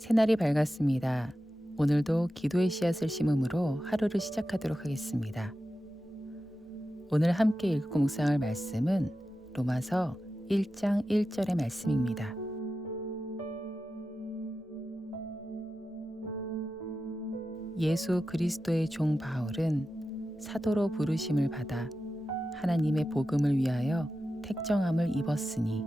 새날이 밝았습니다. 오늘도 기도의 씨앗을 심음으로 하루를 시작하도록 하겠습니다. 오늘 함께 읽고 묵상할 말씀은 로마서 1장 1절의 말씀입니다. 예수 그리스도의 종 바울은 사도로 부르심을 받아 하나님의 복음을 위하여 택정함을 입었으니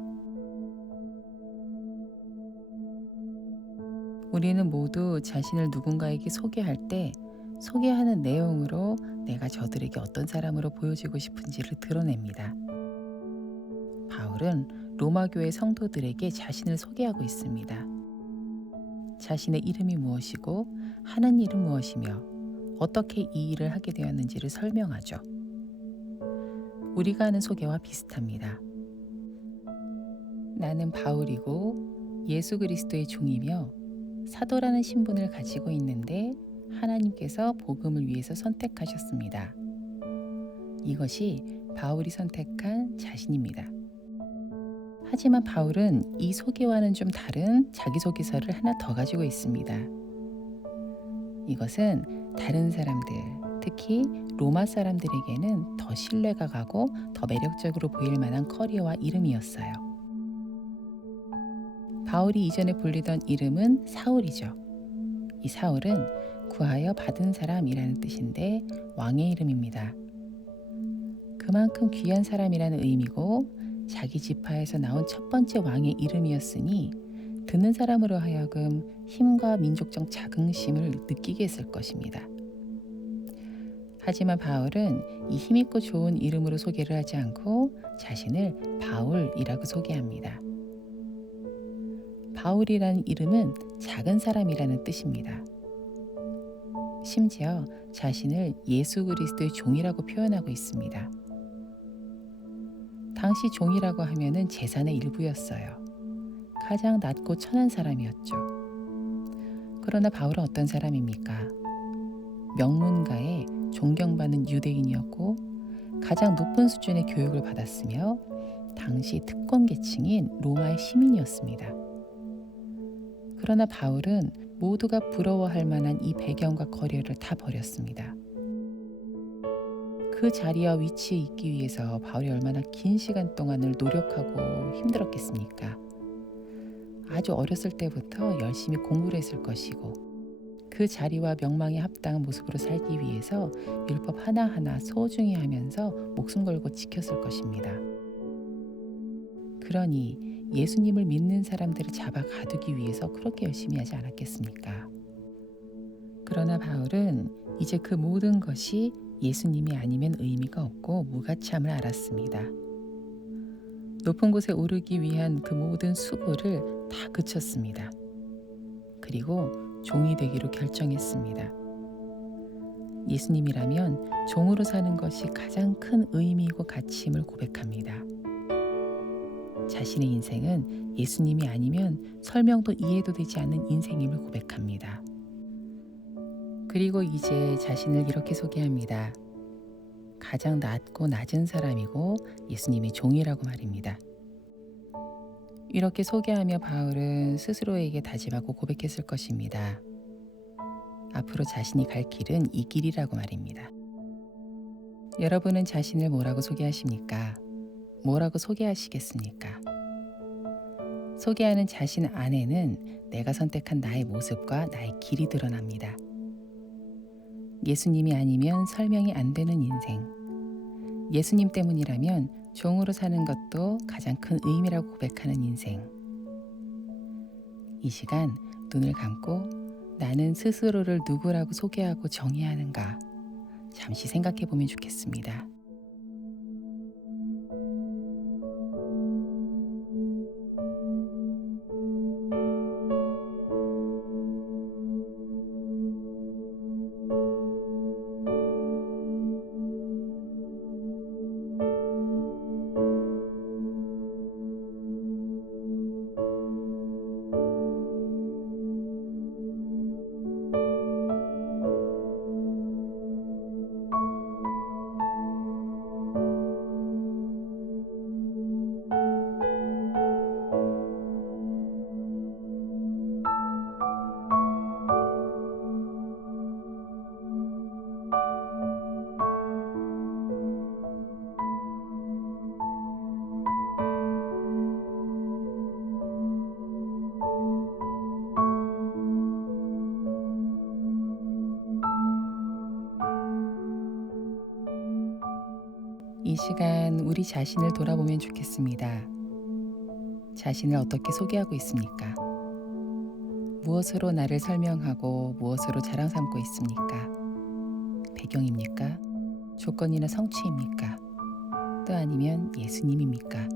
우리는 모두 자신을 누군가에게 소개할 때 소개하는 내용으로 내가 저들에게 어떤 사람으로 보여지고 싶은지를 드러냅니다. 바울은 로마 교회 성도들에게 자신을 소개하고 있습니다. 자신의 이름이 무엇이고 하는 일은 무엇이며 어떻게 이 일을 하게 되었는지를 설명하죠. 우리가 하는 소개와 비슷합니다. 나는 바울이고 예수 그리스도의 종이며 사도라는 신분을 가지고 있는데 하나님께서 복음을 위해서 선택하셨습니다. 이것이 바울이 선택한 자신입니다. 하지만 바울은 이 소개와는 좀 다른 자기소개서를 하나 더 가지고 있습니다. 이것은 다른 사람들, 특히 로마 사람들에게는 더 신뢰가 가고 더 매력적으로 보일 만한 커리어와 이름이었어요. 바울이 이전에 불리던 이름은 사울이죠. 이 사울은 구하여 받은 사람이라는 뜻인데 왕의 이름입니다. 그만큼 귀한 사람이라는 의미고 자기 지파에서 나온 첫 번째 왕의 이름이었으니 듣는 사람으로 하여금 힘과 민족적 자긍심을 느끼게 했을 것입니다. 하지만 바울은 이 힘있고 좋은 이름으로 소개를 하지 않고 자신을 바울이라고 소개합니다. 바울이라는 이름은 작은 사람이라는 뜻입니다. 심지어 자신을 예수 그리스도의 종이라고 표현하고 있습니다. 당시 종이라고 하면은 재산의 일부였어요. 가장 낮고 천한 사람이었죠. 그러나 바울은 어떤 사람입니까? 명문가에 존경받는 유대인이었고 가장 높은 수준의 교육을 받았으며 당시 특권 계층인 로마의 시민이었습니다. 그러나 바울은 모두가 부러워할 만한 이 배경과 커리어를 다 버렸습니다. 그 자리와 위치에 있기 위해서 바울이 얼마나 긴 시간 동안을 노력하고 힘들었겠습니까? 아주 어렸을 때부터 열심히 공부를 했을 것이고 그 자리와 명망에 합당한 모습으로 살기 위해서 율법 하나하나 소중히 하면서 목숨 걸고 지켰을 것입니다. 그러니 예수님을 믿는 사람들을 잡아 가두기 위해서 그렇게 열심히 하지 않았겠습니까? 그러나 바울은 이제 그 모든 것이 예수님이 아니면 의미가 없고 무가치함을 알았습니다. 높은 곳에 오르기 위한 그 모든 수고를 다 그쳤습니다. 그리고 종이 되기로 결정했습니다. 예수님이라면 종으로 사는 것이 가장 큰 의미이고 가치임을 고백합니다. 자신의 인생은 예수님이 아니면 설명도 이해도 되지 않는 인생임을 고백합니다. 그리고 이제 자신을 이렇게 소개합니다. 가장 낮고 낮은 사람이고 예수님의 종이라고 말입니다. 이렇게 소개하며 바울은 스스로에게 다짐하고 고백했을 것입니다. 앞으로 자신이 갈 길은 이 길이라고 말입니다. 여러분은 자신을 뭐라고 소개하십니까? 뭐라고 소개하시겠습니까? 소개하는 자신 안에는 내가 선택한 나의 모습과 나의 길이 드러납니다. 예수님이 아니면 설명이 안 되는 인생, 예수님 때문이라면 종으로 사는 것도 가장 큰 의미라고 고백하는 인생. 이 시간 눈을 감고 나는 스스로를 누구라고 소개하고 정의하는가 잠시 생각해 보면 좋겠습니다. 이 시간 우리 자신을 돌아보면 좋겠습니다. 자신을 어떻게 소개하고 있습니까? 무엇으로 나를 설명하고 무엇으로 자랑 삼고 있습니까? 배경입니까? 조건이나 성취입니까? 또 아니면 예수님입니까?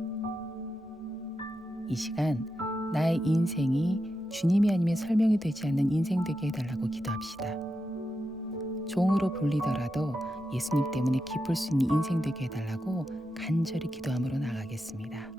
이 시간 나의 인생이 주님이 아니면 설명이 되지 않는 인생 되게 해달라고 기도합시다. 종으로 불리더라도 예수님 때문에 기쁠 수 있는 인생 되게 해달라고 간절히 기도함으로 나가겠습니다.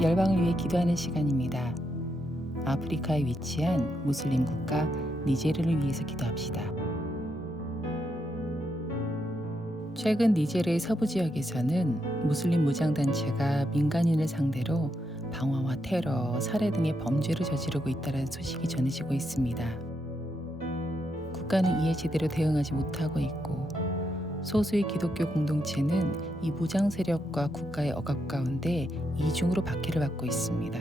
열방을 위해 기도하는 시간입니다. 아프리카에 위치한 무슬림 국가 니제르를 위해서 기도합시다. 최근 니제르의 서부 지역에서는 무슬림 무장단체가 민간인을 상대로 방화와 테러, 살해 등의 범죄를 저지르고 있다는 소식이 전해지고 있습니다. 국가는 이에 제대로 대응하지 못하고 있고 소수의 기독교 공동체는 이 무장 세력과 국가의 억압 가운데 이중으로 박해를 받고 있습니다.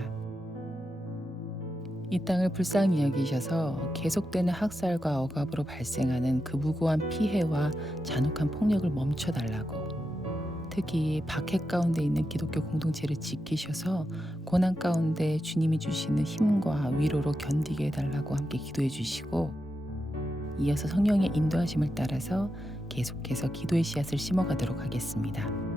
이 땅을 불쌍히 여기셔서 계속되는 학살과 억압으로 발생하는 그 무고한 피해와 잔혹한 폭력을 멈춰달라고, 특히 박해 가운데 있는 기독교 공동체를 지키셔서 고난 가운데 주님이 주시는 힘과 위로로 견디게 해달라고 함께 기도해 주시고, 이어서 성령의 인도하심을 따라서 계속해서 기도의 씨앗을 심어가도록 하겠습니다.